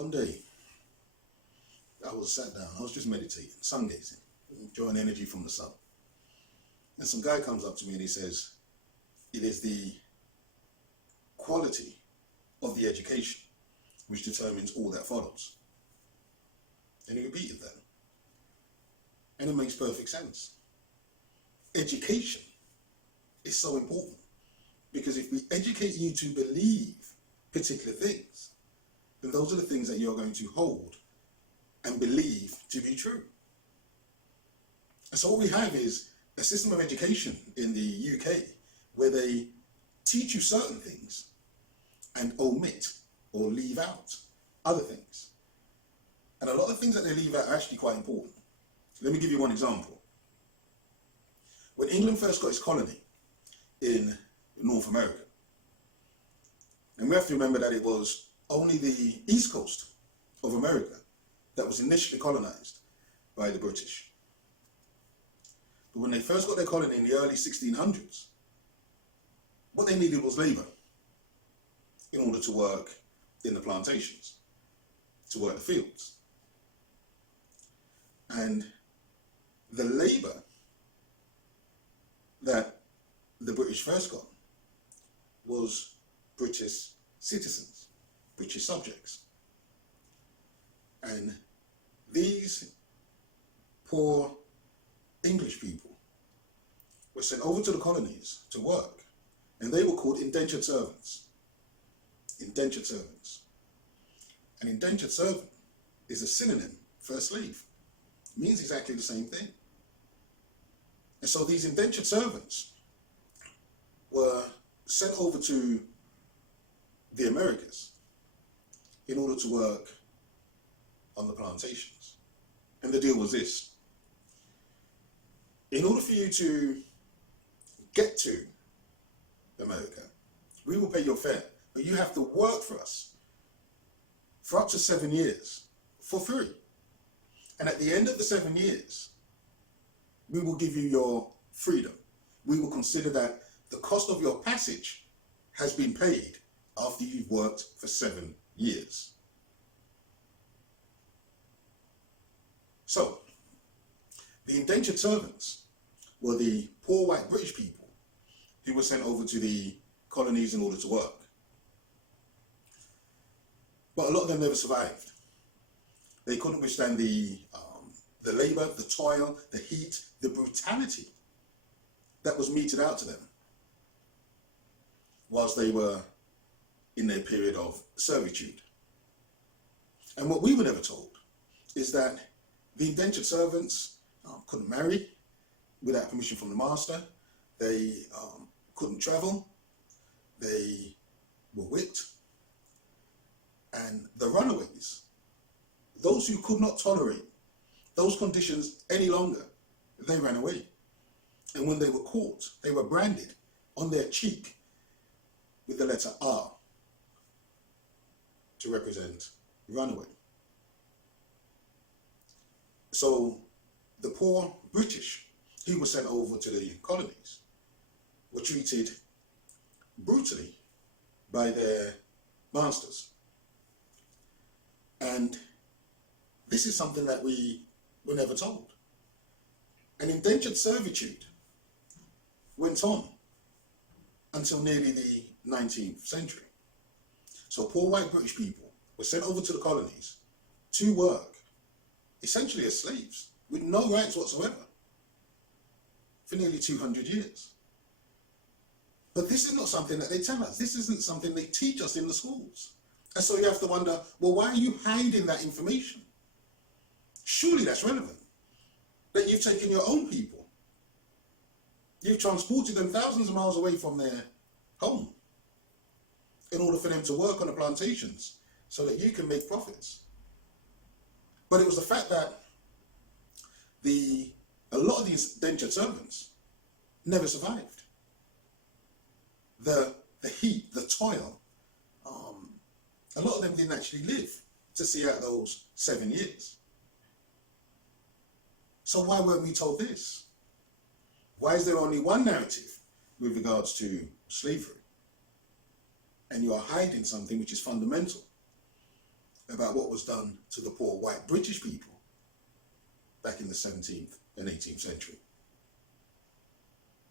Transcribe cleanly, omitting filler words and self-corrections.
One day, I was sat down, I was just meditating, sun gazing, drawing energy from the sun. And some guy comes up to me and he says, it is the quality of the education which determines all that follows. And he repeated that. And it makes perfect sense. Education is so important because if we educate you to believe particular things, then those are the things that you're going to hold and believe to be true. And so what we have is a system of education in the UK where they teach you certain things and omit or leave out other things. And a lot of things that they leave out are actually quite important. Let me give you one example. When England first got its colony in North America, and we have to remember that it was only the east coast of America that was initially colonized by the British. But when they first got their colony in the early 1600s, what they needed was labor in order to work in the plantations, to work the fields. And the labor that the British first got was British citizens, British subjects. And these poor English people were sent over to the colonies to work, and they were called indentured servants. Indentured servants. An indentured servant is a synonym for a slave. It means exactly the same thing. And so these indentured servants were sent over to the Americas in order to work on the plantations. And the deal was this. In order for you to get to America, we will pay your fare, but you have to work for us for up to 7 years for free. And at the end of the 7 years, we will give you your freedom. We will consider that the cost of your passage has been paid after you've worked for 7 years. So, the indentured servants were the poor white British people who were sent over to the colonies in order to work. But a lot of them never survived. They couldn't withstand the labor, the toil, the heat, the brutality that was meted out to them whilst they were in their period of servitude. And what we were never told is that the indentured servants couldn't marry without permission from the master. They couldn't travel. They were whipped. And the runaways, those who could not tolerate those conditions any longer, they ran away. And when they were caught, they were branded on their cheek with the letter R to represent runaway. So the poor British who were sent over to the colonies were treated brutally by their masters. And this is something that we were never told. And indentured servitude went on until nearly the 19th century. So poor white British people were sent over to the colonies to work, essentially as slaves, with no rights whatsoever, for nearly 200 years. But this is not something that they tell us. This isn't something they teach us in the schools. And so you have to wonder, well, why are you hiding that information? Surely that's relevant. That you've taken your own people. You've transported them thousands of miles away from their home in order for them to work on the plantations so that you can make profits. But it was the fact that a lot of these indentured servants never survived. The heat, the toil, a lot of them didn't actually live to see out those 7 years. So why weren't we told this? Why is there only one narrative with regards to slavery? And you are hiding something which is fundamental. about what was done to the poor white British people back in the 17th and 18th century.